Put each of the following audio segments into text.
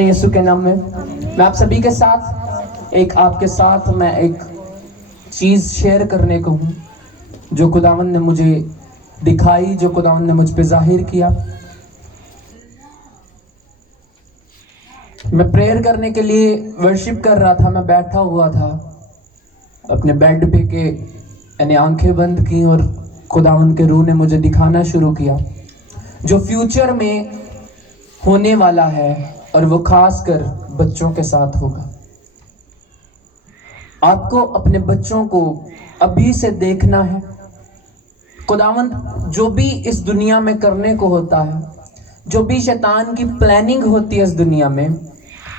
यीशु के नाम में मैं आप सभी के साथ आपके साथ मैं एक चीज़ शेयर करने को हूँ जो खुदावंद ने मुझे दिखाई, जो खुदावंद ने मुझ पे जाहिर किया। मैं प्रेयर करने के लिए वर्शिप कर रहा था, मैं बैठा हुआ था अपने बेड पे के, यानी आंखें बंद की और खुदावंद के रूह ने मुझे दिखाना शुरू किया जो फ्यूचर में होने वाला है और वो खासकर बच्चों के साथ होगा। आपको अपने बच्चों को अभी से देखना है। खुदावंद जो भी इस दुनिया में करने को होता है, जो भी शैतान की प्लानिंग होती है इस दुनिया में,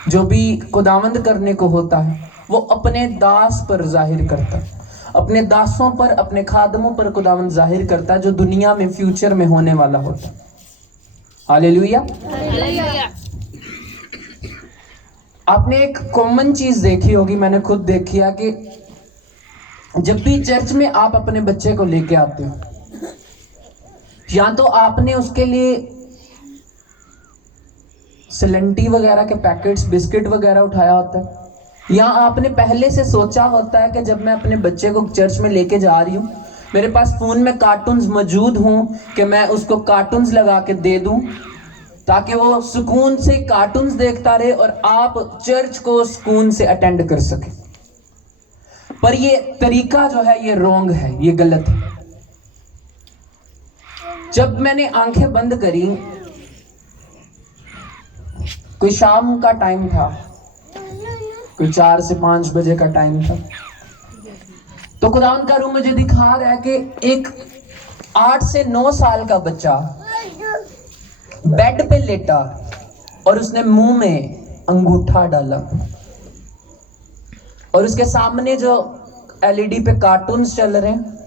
जो भी खुदावंद करने को होता है, वो अपने दास पर जाहिर करता है, अपने दासों पर, अपने खादमों पर खुदावंद जाहिर करता है जो दुनिया में फ्यूचर में होने वाला होता है। हालेलुया। आपने एक कॉमन चीज देखी होगी, मैंने खुद देखी है कि जब भी चर्च में आप अपने बच्चे को लेके आते हो, या तो आपने उसके लिए सिलेंटी वगैरह के पैकेट्स, बिस्किट वगैरह उठाया होता है, या आपने पहले से सोचा होता है कि जब मैं अपने बच्चे को चर्च में लेके जा रही हूँ, मेरे पास फोन में कार्टून्स मौजूद हों कि मैं उसको कार्टून्स लगा के दे दूं ताकि वो सुकून से कार्टून्स देखता रहे और आप चर्च को सुकून से अटेंड कर सके। पर ये तरीका जो है ये रॉन्ग है, ये गलत है। जब मैंने आंखें बंद करी, कोई शाम का टाइम था, कोई 4 से 5 बजे का टाइम था, तो खुदावंद का रूह मुझे दिखा रहा है कि एक 8 से 9 साल का बच्चा बेड पे लेटा और उसने मुंह में अंगूठा डाला और उसके सामने जो एलईडी पे कार्टून्स चल रहे हैं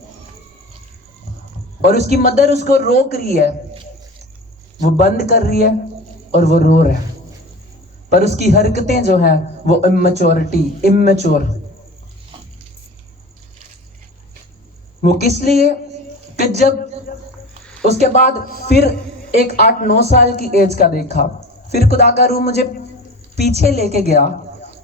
और उसकी मदर उसको रोक रही है, वो बंद कर रही है और वो रो रहा है, पर उसकी हरकतें जो है वो इमेच्योर। वो किस लिए कि जब उसके बाद फिर एक 8-9 साल की एज का देखा, फिर खुदा का रूह मुझे पीछे लेके गया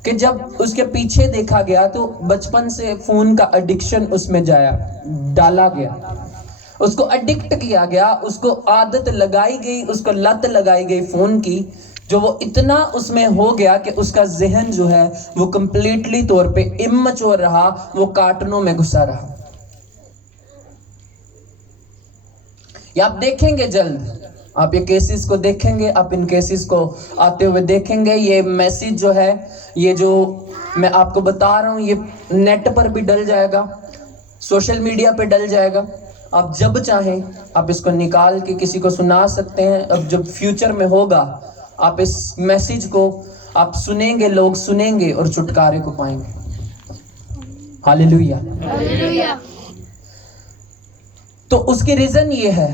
कि जब उसके पीछे देखा गया तो बचपन से फोन का एडिक्शन उसमें डाला गया, उसको एडिक्ट किया गया, उसको आदत लगाई गई, उसको लत लगाई गई फोन की, जो वो इतना उसमें हो गया कि उसका जहन जो है वो कंप्लीटली तौर पे इमेच्योर रहा, वो कार्टूनों में घुसा रहा। या आप देखेंगे जल्द, आप ये केसेस को देखेंगे, आप इन केसेस को आते हुए देखेंगे। ये मैसेज जो है, ये जो मैं आपको बता रहा हूँ, ये नेट पर भी डल जाएगा, सोशल मीडिया पे डल जाएगा। आप जब चाहें आप इसको निकाल के किसी को सुना सकते हैं। अब जब फ्यूचर में होगा, आप इस मैसेज को आप सुनेंगे, लोग सुनेंगे और छुटकारे को पाएंगे। हालेलुया। तो उसकी रीजन ये है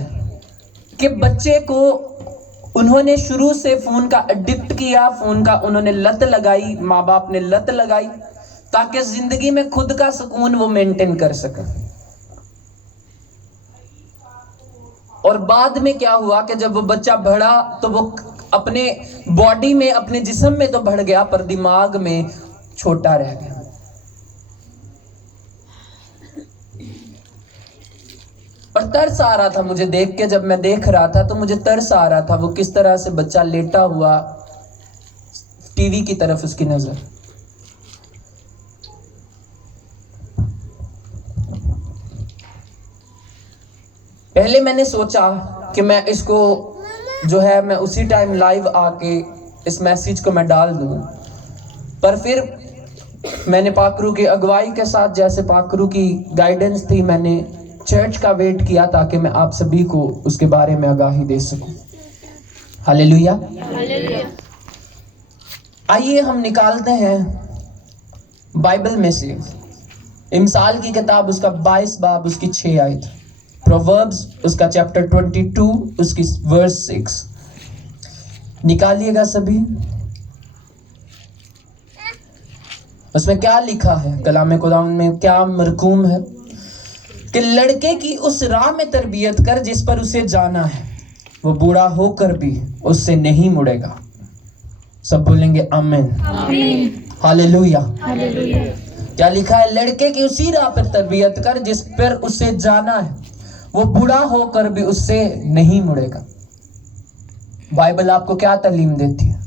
कि बच्चे को उन्होंने शुरू से फोन का एडिक्ट किया, फोन का उन्होंने लत लगाई, माँ बाप ने लत लगाई ताकि जिंदगी में खुद का सुकून वो मेंटेन कर सके। और बाद में क्या हुआ कि जब वो बच्चा बढ़ा तो वो अपने बॉडी में, अपने जिस्म में तो बढ़ गया पर दिमाग में छोटा रह गया। और तरस आ रहा था मुझे देख के, जब मैं देख रहा था तो मुझे तरस आ रहा था वो किस तरह से बच्चा लेटा हुआ, टीवी की तरफ उसकी नजर। पहले मैंने सोचा कि मैं इसको जो है मैं उसी टाइम लाइव आके इस मैसेज को मैं डाल दूं, पर फिर मैंने पाकरू की अगुवाई के साथ, जैसे पाकरू की गाइडेंस थी, मैंने चर्च का वेट किया ताकि मैं आप सभी को उसके बारे में आगाही दे सकूं। हालेलुया। आइए हम निकालते हैं बाइबल में से इमसाल की किताब, उसका 22 बाब, उसकी 6 आयत, प्रोवर्ब्स उसका चैप्टर 22 उसकी वर्स 6 निकालिएगा सभी। उसमें क्या लिखा है, कलाम खुदावंद में क्या मरकूम है कि लड़के की उस राह में तरबियत कर जिस पर उसे जाना है, वो बूढ़ा होकर भी उससे नहीं मुड़ेगा। सब बोलेंगे आमीन, हालेलुया। क्या लिखा है? लड़के की उसी राह पर तरबियत कर जिस पर उसे जाना है, वो बूढ़ा होकर भी उससे नहीं मुड़ेगा। बाइबल आपको क्या तालीम देती है?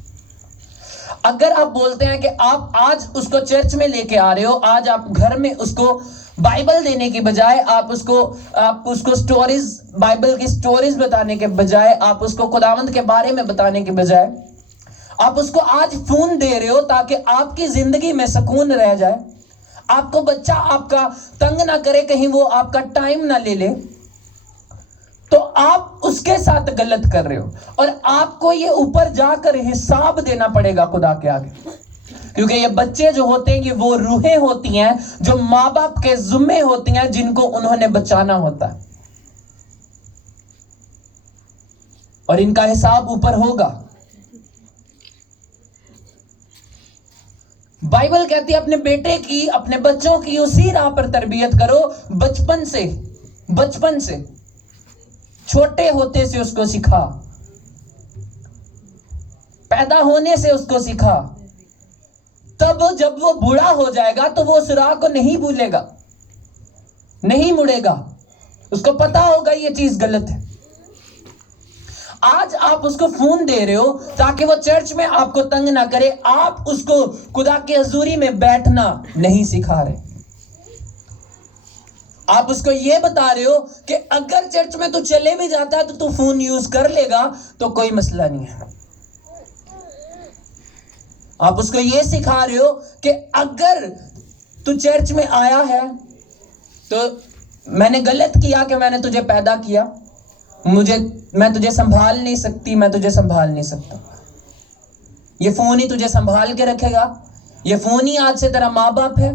अगर आप बोलते हैं कि आप आज उसको चर्च में लेके आ रहे हो, आज आप घर में उसको बाइबल देने की बजाय आप उसको स्टोरीज, बाइबल की स्टोरीज बताने के बजाय, आप उसको खुदावंद के बारे में बताने के बजाय आप उसको आज फोन दे रहे हो ताकि आपकी जिंदगी में सुकून रह जाए, आपको बच्चा आपका तंग ना करे, कहीं वो आपका टाइम ना ले ले, तो आप उसके साथ गलत कर रहे हो और आपको ये ऊपर जाकर हिसाब देना पड़ेगा खुदा के आगे। क्योंकि ये बच्चे जो होते हैं, ये वो रूहें होती हैं जो माँ बाप के जुम्मे होती हैं, जिनको उन्होंने बचाना होता है, और इनका हिसाब ऊपर होगा। बाइबल कहती है अपने बेटे की, अपने बच्चों की उसी राह पर तरबियत करो, बचपन से छोटे होते से उसको सिखा, पैदा होने से उसको सिखा, तब जब वो बूढ़ा हो जाएगा तो वो उस राह को नहीं भूलेगा, नहीं मुड़ेगा, उसको पता होगा ये चीज गलत है। आज आप उसको फोन दे रहे हो ताकि वो चर्च में आपको तंग ना करे, आप उसको खुदा की हजूरी में बैठना नहीं सिखा रहे। आप उसको ये बता रहे हो कि अगर चर्च में तू चले भी जाता है तो तू फोन यूज कर लेगा तो कोई मसला नहीं है। आप उसको ये सिखा रहे हो कि अगर तू चर्च में आया है तो मैंने गलत किया कि मैंने तुझे पैदा किया, मैं तुझे संभाल नहीं सकती, मैं तुझे संभाल नहीं सकता। ये फोन ही तुझे संभाल के रखेगा, ये फोन ही आज से तेरा माँ बाप है,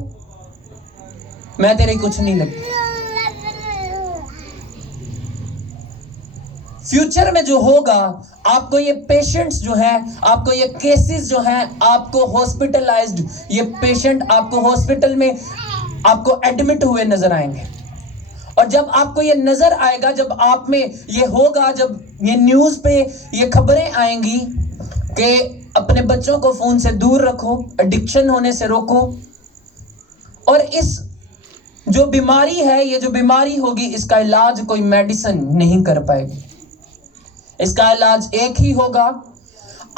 मैं तेरे कुछ नहीं लगती। फ्यूचर में जो होगा, आपको ये पेशेंट्स जो हैं, आपको ये केसेस जो हैं, आपको हॉस्पिटलाइज्ड, ये पेशेंट आपको हॉस्पिटल में आपको एडमिट हुए नजर आएंगे। और जब आपको ये नजर आएगा, जब आप में ये होगा, जब ये न्यूज पे ये खबरें आएंगी कि अपने बच्चों को फोन से दूर रखो, एडिक्शन होने से रोको, और इस जो बीमारी है, ये जो बीमारी होगी, इसका इलाज कोई मेडिसिन नहीं कर पाएगी। इसका इलाज एक ही होगा,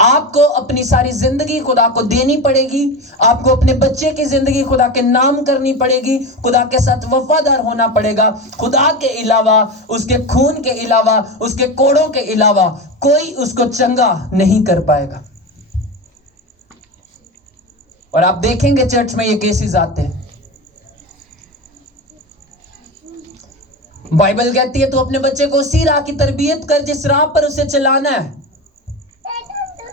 आपको अपनी सारी जिंदगी खुदा को देनी पड़ेगी, आपको अपने बच्चे की जिंदगी खुदा के नाम करनी पड़ेगी, खुदा के साथ वफादार होना पड़ेगा। खुदा के अलावा, उसके खून के अलावा, उसके कोड़ों के अलावा कोई उसको चंगा नहीं कर पाएगा। और आप देखेंगे चर्च में ये केसेस आते हैं। बाइबल कहती है तू अपने बच्चे को उसी राह की तरबियत कर जिस राह पर उसे चलाना है।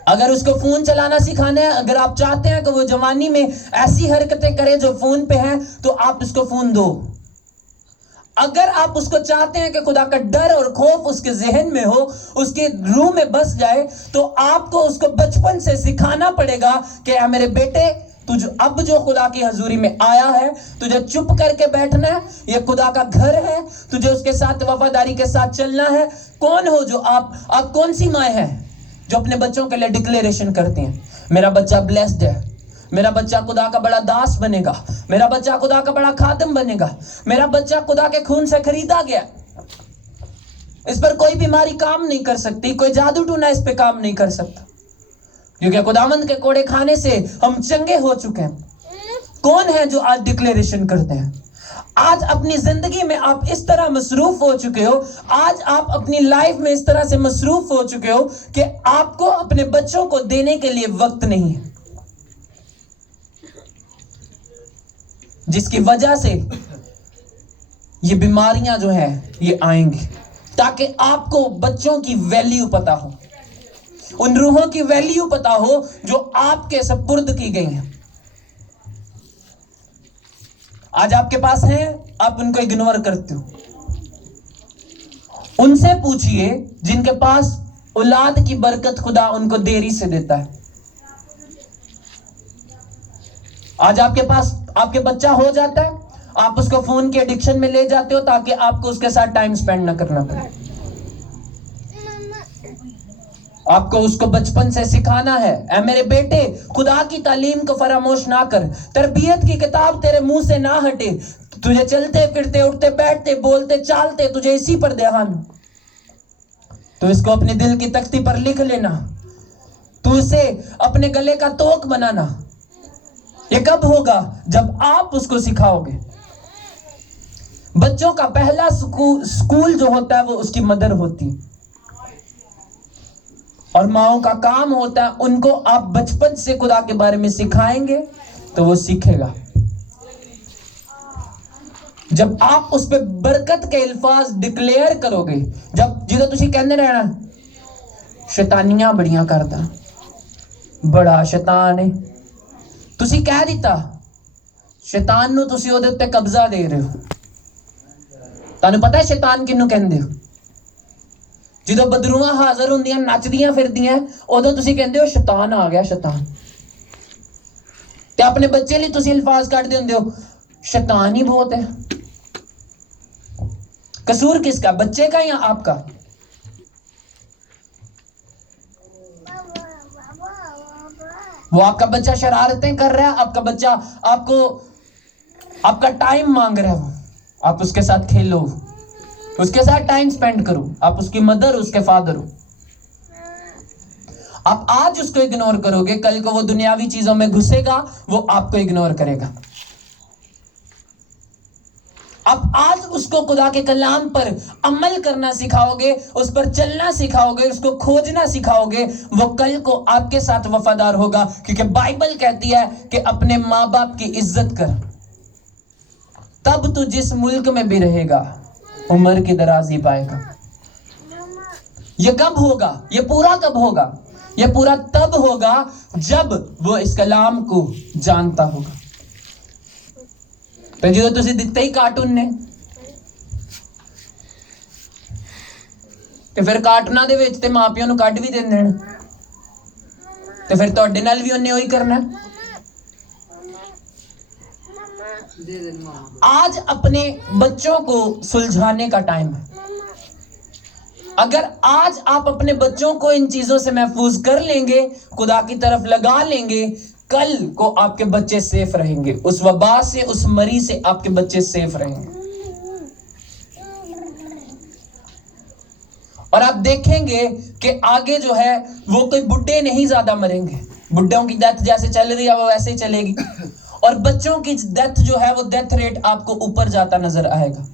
अगर उसको फोन चलाना सिखाना है, अगर आप चाहते हैं कि वो जवानी में ऐसी हरकतें करे जो फोन पे हैं, तो आप उसको फोन दो। अगर आप उसको चाहते हैं कि खुदा का डर और खौफ उसके जहन में हो, उसके रूह में बस जाए, तो आपको उसको बचपन से सिखाना पड़ेगा कि मेरे बेटे, तुझ अब जो खुदा की हजूरी में आया है, तुझे चुप करके बैठना है, ये खुदा का घर है, तुझे उसके साथ वफादारी के साथ चलना है। कौन हो जो आप कौन सी माँ है जो अपने बच्चों के लिए डिक्लेरेशन करती हैं, मेरा बच्चा ब्लेस्ड है, मेरा बच्चा खुदा का बड़ा दास बनेगा, मेरा बच्चा खुदा का बड़ा खादिम बनेगा, मेरा बच्चा खुदा के खून से खरीदा गया, इस पर कोई बीमारी काम नहीं कर सकती, कोई जादू टूना इस पे काम नहीं कर सकता, क्योंकि खुदावंद के कोड़े खाने से हम चंगे हो चुके हैं। कौन है जो आज डिक्लेरेशन करते हैं? आज अपनी जिंदगी में आप इस तरह मसरूफ हो चुके हो, आज आप अपनी लाइफ में इस तरह से मसरूफ हो चुके हो कि आपको अपने बच्चों को देने के लिए वक्त नहीं है, जिसकी वजह से ये बीमारियां जो है ये आएंगी। ताकि आपको बच्चों की वैल्यू पता हो, उन रूहों की वैल्यू पता हो जो आपके सपुर्द की गई हैं। आज आपके पास हैं, आप उनको इग्नोर करते हो। उनसे पूछिए जिनके पास औलाद की बरकत खुदा उनको देरी से देता है। आज आपके पास आपके बच्चा हो जाता है, आप उसको फोन के एडिक्शन में ले जाते हो ताकि आपको उसके साथ टाइम स्पेंड ना करना पड़े। आपको उसको बचपन से सिखाना है, ऐ मेरे बेटे खुदा की तालीम को फरामोश ना कर, तरबियत की किताब तेरे मुंह से ना हटे, तुझे चलते फिरते उठते बैठते बोलते चालते तुझे इसी पर ध्यान। तो इसको अपने दिल की तख्ती पर लिख लेना, तू इसे अपने गले का तोक बनाना। ये कब होगा? जब आप उसको सिखाओगे। बच्चों का पहला स्कूल जो होता है वो उसकी मदर होती है, और माओं का काम होता है उनको आप बचपन से खुदा के बारे में सिखाएंगे तो वो सीखेगा। जब आप उस पर बरकत के अल्फाज डिक्लेयर करोगे, जब जिदो तुसी कहंदे रहना शैतानियां बड़ियां करदा, बड़ा शैतान है, तुसी कह दिता, शैतान नू तुसी ओदे उत्ते कब्जा दे रहे हो। तानू पता है शैतान किन्नू कहंदे हो? जिदो बदरूआं हाਜ਼र हुंदियां नचदियां फिरदियां उदों तुसी कहंदे हो शैतान आ गया, शैतान। ते अपने बच्चे लिए तुसी अल्फाज कढदे हुंदे हो शैतान ही बहुत है। कसूर किसका, बच्चे का या आपका? वो आपका बच्चा शरारतें कर रहा है, आपका बच्चा आपको आपका टाइम मांग रहा है, वो आप उसके साथ खेलो, उसके साथ टाइम स्पेंड करो, आप उसकी मदर उसके फादर हो। आप आज उसको इग्नोर करोगे, कल को वो दुनियावी चीजों में घुसेगा, वो आपको इग्नोर करेगा। आप आज उसको खुदा के कलाम पर अमल करना सिखाओगे, उस पर चलना सिखाओगे, उसको खोजना सिखाओगे, वो कल को आपके साथ वफादार होगा। क्योंकि बाइबल कहती है कि अपने माँ बाप की इज्जत कर, तब तू जिस मुल्क में भी रहेगा उम्र की दराजी पाएगा। ये कब होगा? ये पूरा कब होगा? ये पूरा तब होगा जब वो इस कलाम को जानता होगा। तो जो तुसी दिखते ही कार्टून ने, ते फिर कार्टूना दे विच ते मां पिओ नूं कढ भी देंदे ने, ते फिर तुहाडे नाल भी उन्हें वही करना। आज अपने बच्चों को सुलझाने का टाइम है। अगर आज आप अपने बच्चों को इन चीजों से महफूज कर लेंगे, खुदा की तरफ लगा लेंगे, कल को आपके बच्चे सेफ रहेंगे। उस वबा से, उस मरी से आपके बच्चे सेफ रहेंगे। और आप देखेंगे कि आगे जो है वो कोई बुड्ढे नहीं ज्यादा मरेंगे। बुड्ढों की डेथ जैसे चल रही है वो वैसे ही चलेगी, और बच्चों की डेथ जो है वो डेथ रेट आपको ऊपर जाता नजर आएगा।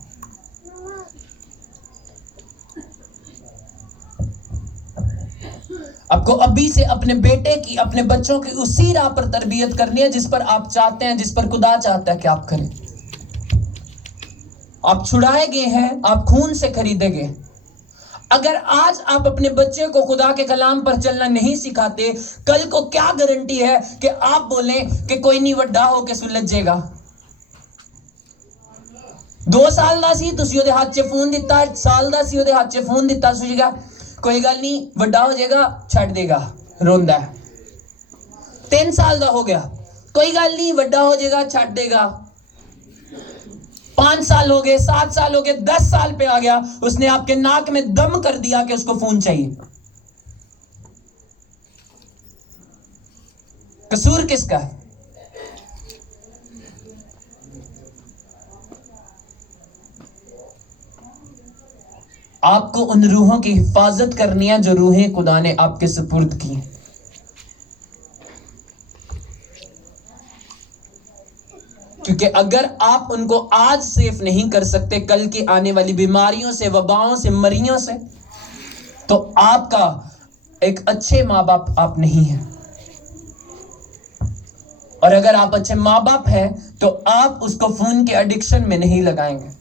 आपको अभी से अपने बेटे की, अपने बच्चों की उसी राह पर तरबियत करनी है जिस पर आप चाहते हैं, जिस पर खुदा चाहता है कि आप करें। आप छुड़ाए गए हैं, आप खून से खरीदे गए। अगर आज आप अपने बच्चे को खुदा के कलाम पर चलना नहीं सिखाते, कल को क्या गारंटी है कि आप बोलें कि कोई नहीं वड्डा होके सुलझ जाएगा। 2 साल दा सी, तुसी ओदे हाथ 'च फोन दिता, साल दा सी ओदे हाथ 'च फोन दिता, तुसी कहा कोई गल नहीं वड्डा हो जाएगा, छड़ देगा, रोंदा है। 3 साल दा हो गया, कोई गल नहीं वड्डा हो जाएगा, छड़ देगा। 5 साल हो गए, 7 साल हो गए, 10 साल पे आ गया, उसने आपके नाक में दम कर दिया कि उसको फोन चाहिए। कसूर किसका है? आपको उन रूहों की हिफाजत करनी है जो रूहें खुदा ने आपके सुपुर्द की। क्योंकि अगर आप उनको आज सेफ नहीं कर सकते, कल की आने वाली बीमारियों से, वबाओं से, मरियों से, तो आपका एक अच्छे माँ बाप आप नहीं हैं। और अगर आप अच्छे माँ बाप हैं तो आप उसको फोन के एडिक्शन में नहीं लगाएंगे।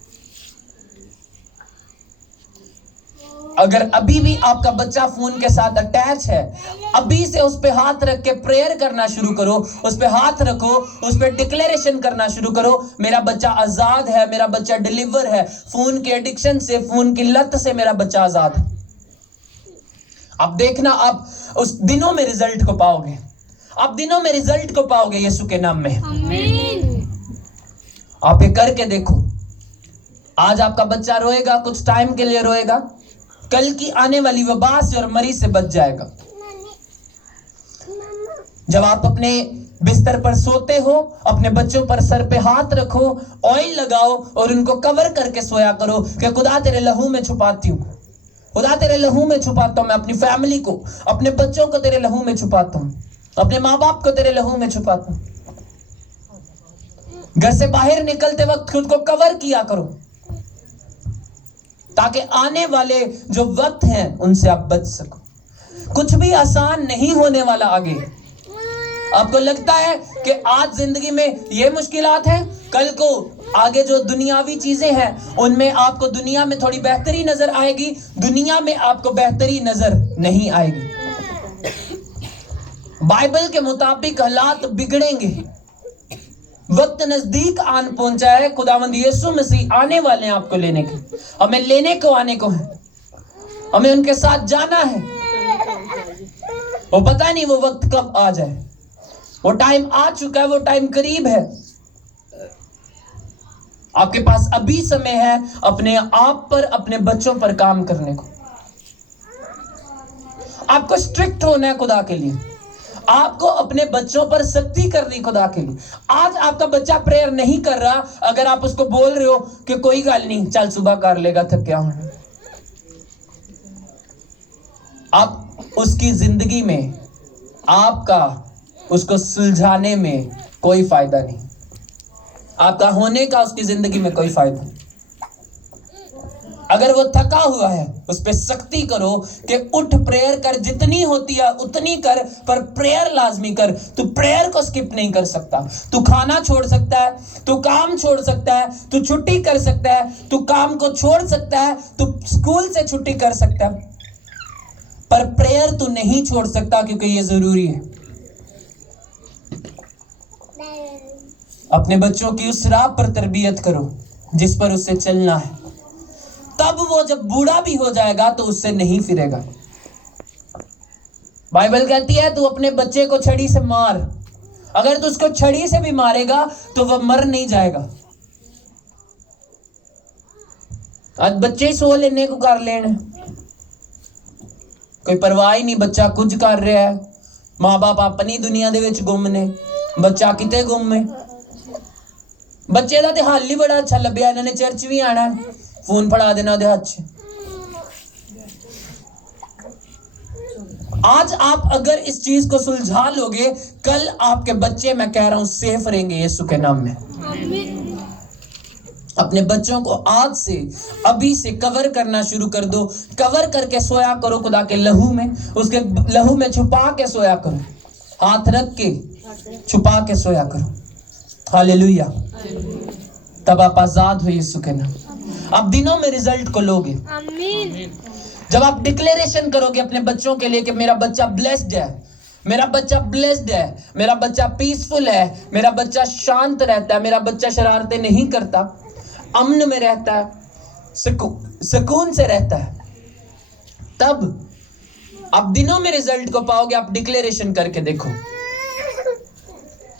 अगर अभी भी आपका बच्चा फोन के साथ अटैच है, अभी से उस पे हाथ रख के प्रेयर करना शुरू करो, उस पे हाथ रखो, उस पे डिक्लेरेशन करना शुरू करो, मेरा बच्चा आजाद है, मेरा बच्चा डिलीवर है, फोन के एडिक्शन से, फोन की लत से मेरा बच्चा आजाद है। आप देखना, आप उस दिनों में रिजल्ट को पाओगे, आप दिनों में रिजल्ट को पाओगे यीशु के नाम में। आमीन। आप ये करके देखो। आज आपका बच्चा रोएगा, कुछ टाइम के लिए रोएगा, कल की आने वाली वबा से और मरी से बच जाएगा। जब आप अपने बिस्तर पर सोते हो, अपने बच्चों पर सर पे हाथ रखो, ऑयल लगाओ और उनको कवर करके सोया करो कि खुदा तेरे लहू में छुपाती हूँ, खुदा तेरे लहू में छुपाता हूँ, मैं अपनी फैमिली को, अपने बच्चों को तेरे लहू में छुपाता हूँ, अपने माँ बाप को तेरे लहू में छुपाता हूँ। घर से बाहर निकलते वक्त खुद को कवर किया करो ताकि आने वाले जो वक्त हैं उनसे आप बच सको। कुछ भी आसान नहीं होने वाला आगे। आपको लगता है कि आज जिंदगी में ये मुश्किलात हैं, कल को आगे जो दुनियावी चीजें हैं उनमें आपको दुनिया में थोड़ी बेहतरी नजर आएगी, दुनिया में आपको बेहतरी नजर नहीं आएगी। बाइबल के मुताबिक हालात बिगड़ेंगे, वक्त नजदीक आन पहुंचा है, खुदावंद यीशु मसीह आने वाले हैं आपको लेने के, हमें लेने को आने को है, हमें उनके साथ जाना है। वो पता नहीं वो वक्त कब आ जाए, वो टाइम आ चुका है, वो टाइम करीब है। आपके पास अभी समय है अपने आप पर, अपने बच्चों पर काम करने को। आपको स्ट्रिक्ट होना है खुदा के लिए, आपको अपने बच्चों पर सख्ती करनी खुदा के लिए। आज आपका बच्चा प्रेयर नहीं कर रहा, अगर आप उसको बोल रहे हो कि कोई गल नहीं, चल सुबह कर लेगा, थक क्या होना, आप उसकी जिंदगी में आपका उसको सुलझाने में कोई फायदा नहीं, आपका होने का उसकी जिंदगी में कोई फायदा नहीं। अगर वो थका हुआ है उस पे सख्ती करो कि उठ प्रेयर कर, जितनी होती है उतनी कर, पर प्रेयर लाजमी कर। तू प्रेयर को स्किप नहीं कर सकता, तू खाना छोड़ सकता है, तू काम छोड़ सकता है, तू छुट्टी कर सकता है, तू काम को छोड़ सकता है, तू स्कूल से छुट्टी कर सकता है, पर प्रेयर तू नहीं छोड़ सकता क्योंकि ये जरूरी है। अपने बच्चों की उस राह पर तरबियत करो जिस पर उससे चलना है, तब वो जब बूढ़ा भी हो जाएगा तो उससे नहीं फिरेगा। बाइबल कहती है तू अपने बच्चे को छड़ी से मार, अगर तू उसको छड़ी से भी मारेगा तो वह मर नहीं जाएगा। आज बच्चे सो लेने को कर लेने, कोई परवाह ही नहीं, बच्चा कुछ कर रहा है, माँ बाप अपनी दुनिया दे विच गुम ने, बच्चा किते गुम है। बच्चे का तो हाल ही बड़ा अच्छा लभ्या, इन्होंने चर्च भी आना, फोन फड़ा देना उहदे हाथ च। आज आप अगर इस चीज को सुलझा लोगे, कल आपके बच्चे, मैं कह रहा हूं, सेफ रहेंगे यीशु के नाम में। अपने बच्चों को आज से, अभी से कवर करना शुरू कर दो, कवर करके सोया करो खुदा के लहू में, उसके लहू में छुपा के सोया करो, हाथ रख के छुपा के सोया करो। हालेलुया। तब आप आजाद हो यीशु के नाम। आप दिनों में रिजल्ट को लोगे। जब आप डिक्लेरेशन करोगे अपने बच्चों के लिए कि मेरा बच्चा ब्लेस्ड है, मेरा बच्चा ब्लेस्ड है, मेरा बच्चा पीसफुल है, मेरा बच्चा शांत रहता है, मेरा बच्चा शरारतें नहीं करता, अमन में रहता है, सुकून से रहता है, तब आप दिनों में रिजल्ट को पाओगे। आप डिक्लेरेशन करके देखो।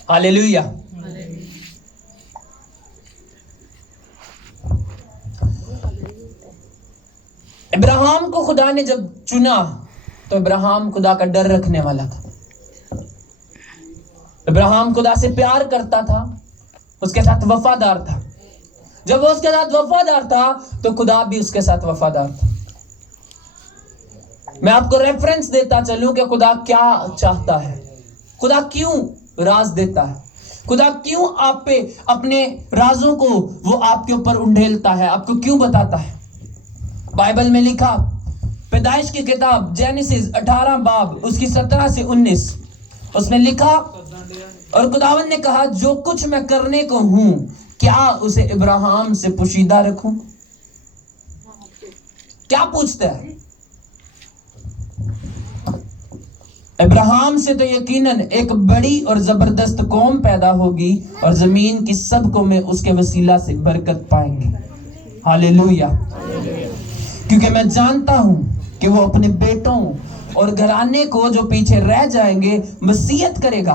हालेलुया। इब्राहिम को खुदा ने जब चुना तो इब्राहिम खुदा का डर रखने वाला था, इब्राहिम खुदा से प्यार करता था, उसके साथ वफादार था। जब वो उसके साथ वफादार था तो खुदा भी उसके साथ वफादार था। मैं आपको रेफरेंस देता चलूं कि खुदा क्या चाहता है, खुदा क्यों राज देता है, खुदा क्यों आप पे अपने राजों को वो आपके ऊपर उंडेलता है, आपको क्यों बताता है। बाइबल में लिखा, पैदाइश की किताब जेनेसिस 18 बाब उसकी 17 से 19, उसमें लिखा, और खुदावंद ने कहा जो कुछ मैं करने को हूं क्या उसे इब्राहिम से पोशीदा रखूं। क्या पूछता है? इब्राहिम से तो यकीनन एक बड़ी और जबरदस्त कौम पैदा होगी और जमीन की सब कौमें उसके वसीला से बरकत पाएंगी। हालेलुया। क्योंकि मैं जानता हूं कि वो अपने बेटों और घराने को जो पीछे रह जाएंगे वसीयत करेगा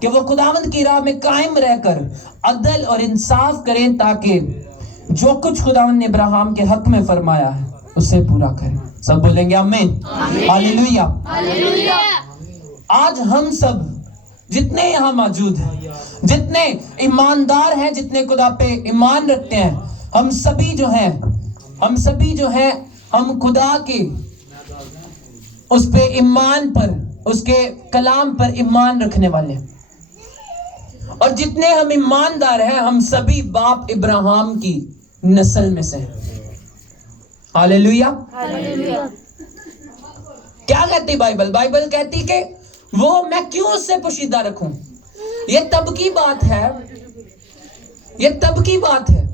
कि वो खुदावंद की राह में कायम रहकर अदल और इंसाफ करें, ताकि जो कुछ खुदावंद ने इब्राहिम के हक में फरमाया है उसे पूरा करें। सब बोलेंगे आमीन। हालेलुया। आज हम सब जितने यहाँ मौजूद हैं, जितने ईमानदार हैं, जितने खुदा पे ईमान रखते हैं, हम सभी जो हैं हम खुदा के उस पे ईमान पर, उसके कलाम पर ईमान रखने वाले हैं। और जितने हम ईमानदार हैं, हम सभी बाप इब्राहिम की नस्ल में से हैं। हालेलुया। क्या कहती बाइबल? बाइबल कहती कि वो मैं क्यों उससे पोशीदा रखूं। ये तब की बात है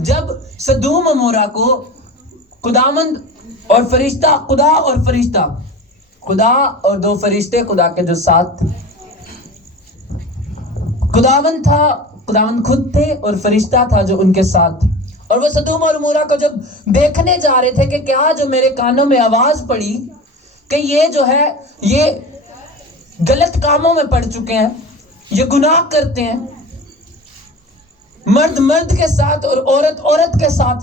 जब सदूम अमोरा को खुदावंद और फरिश्ता, खुदा और दो फरिश्ते खुदा के जो साथ, खुदावंद खुद थे और फरिश्ता था जो उनके साथ। और वो सदूम और अमोरा को जब देखने जा रहे थे कि क्या जो मेरे कानों में आवाज पड़ी कि ये जो है ये गलत कामों में पड़ चुके हैं, ये गुनाह करते हैं, मर्द के साथ और औरत के साथ।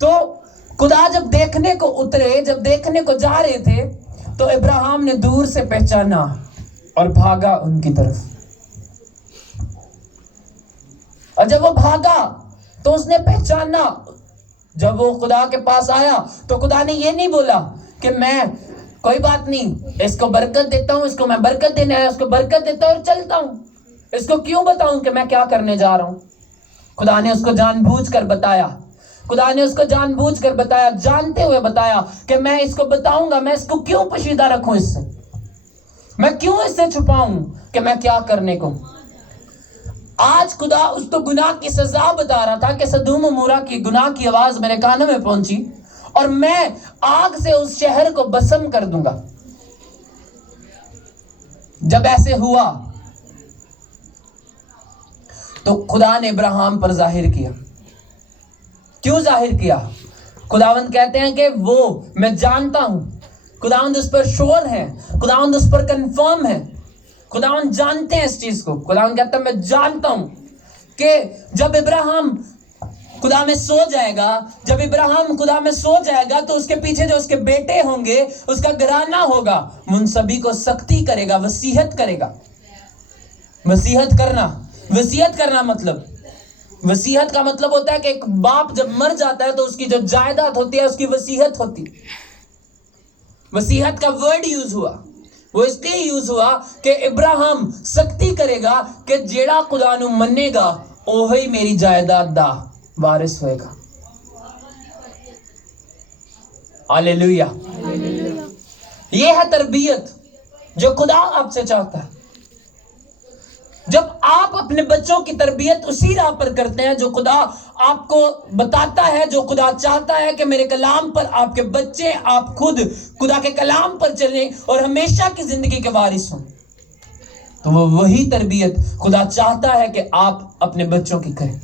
तो खुदा जब देखने को उतरे, जब देखने को जा रहे थे, तो इब्राहिम ने दूर से पहचाना और भागा उनकी तरफ। और जब वो भागा तो उसने पहचाना। जब वो खुदा के पास आया तो खुदा ने ये नहीं बोला कि मैं कोई बात नहीं, इसको बरकत देता हूं, इसको मैं बरकत देने आया, उसको बरकत देता हूं और चलता हूं, इसको क्यों बताऊं कि मैं क्या करने जा रहा हूं। खुदा ने उसको जानबूझकर बताया, जानते हुए बताया कि मैं इसको बताऊंगा, मैं इसको क्यों पोशीदा रखूं, इससे मैं क्यों इससे छुपाऊं कि मैं क्या करने को। आज खुदा उसको गुनाह की सजा बता रहा था कि सदूम अमोरा की गुनाह की आवाज मेरे कानों में पहुंची और मैं आग से उस शहर को भस्म कर दूंगा। जब ऐसे हुआ तो खुदा ने इब्राहिम पर जाहिर किया। क्यों जाहिर किया? खुदावंद कहते हैं कि वो मैं जानता हूं, खुदावंद उस पर श्योर है, खुदावंद उस पर कंफर्म है, खुदावंद जानते हैं इस चीज को। खुदावंद कहता है मैं जानता हूं कि जब इब्राहिम खुदा में सो जाएगा तो उसके पीछे जो उसके बेटे होंगे, उसका घराना होगा, उन सभी को सख्ती करेगा, वसीयत करेगा। वसीयत का मतलब होता है कि एक बाप जब मर जाता है तो उसकी जो जायदाद होती है उसकी वसीयत होती। वसीयत का वर्ड यूज हुआ, वो इसलिए यूज हुआ कि इब्राहिम सख्ती करेगा कि जेड़ा खुदा नू मन्नेगा ओही मेरी जायदाद दा वारिस होएगा। हालेलुया। ये है तरबियत जो खुदा आपसे चाहता है। जब आप अपने बच्चों की तरबियत उसी राह पर करते हैं जो खुदा आपको बताता है, जो खुदा चाहता है कि मेरे कलाम पर आपके बच्चे, आप खुद खुदा के कलाम पर चलें और हमेशा की जिंदगी के वारिस हों, तो वो वही तरबियत खुदा चाहता है कि आप अपने बच्चों की करें।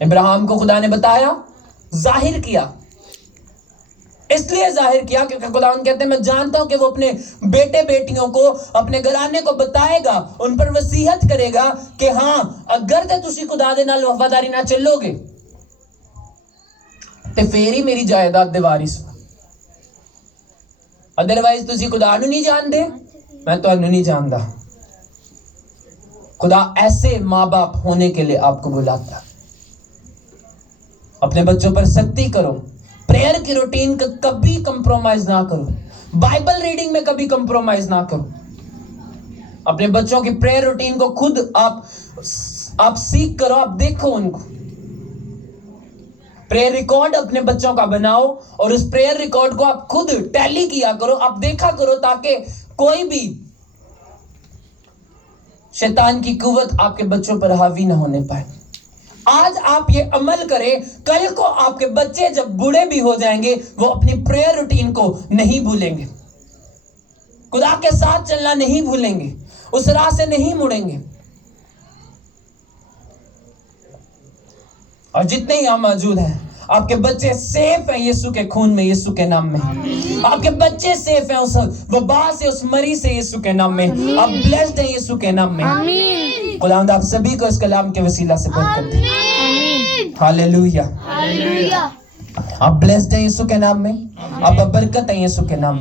इब्राहिम को खुदा ने बताया, जाहिर किया, इसलिए जाहिर किया क्योंकि खुदावंद कहते हैं मैं जानता हूं कि वो अपने बेटे बेटियों को, अपने घराने को बताएगा, उन पर वसीयत करेगा कि हां अगर ते तुसी खुदा दे नाल वफादारी ना चलोगे ते फेर ही मेरी जायदाद दे वारिस, अदरवाइज तुसी खुदा नू नहीं जानदे, मैं तुहानू नहीं जानदा। खुदा ऐसे माँ बाप होने के लिए आपको बुलाता। अपने बच्चों पर सख्ती करो, प्रेयर की रूटीन का कभी कंप्रोमाइज ना करो, बाइबल रीडिंग में कभी कंप्रोमाइज ना करो। अपने बच्चों की प्रेयर रूटीन को खुद आप सीख करो, आप देखो उनको। प्रेयर रिकॉर्ड अपने बच्चों का बनाओ और उस प्रेयर रिकॉर्ड को आप खुद टैली किया करो, आप देखा करो, ताकि कोई भी शैतान की कुव्वत आपके बच्चों पर हावी ना होने पाए। आज आप ये अमल करें, कल को आपके बच्चे जब बूढ़े भी हो जाएंगे वो अपनी प्रेयर रूटीन को नहीं भूलेंगे, खुदा के साथ चलना नहीं भूलेंगे, उस राह से नहीं मुड़ेंगे। और जितने यहां मौजूद हैं, आपके बच्चे सेफ हैं यीशु के खून में, यीशु के नाम में। आपके बच्चे सेफ हैं उस वबा से, उस मरीज से, यीशु के नाम में। आप ब्लेस्ड हैं यीशु के नाम में। खुदावंद आप सभी को इस कलाम के वसीला से बरकत दे। हालेलुया। आप ब्लेस्ड हैं यीशु के नाम में, आप बरकत हैं यीशु के नाम में।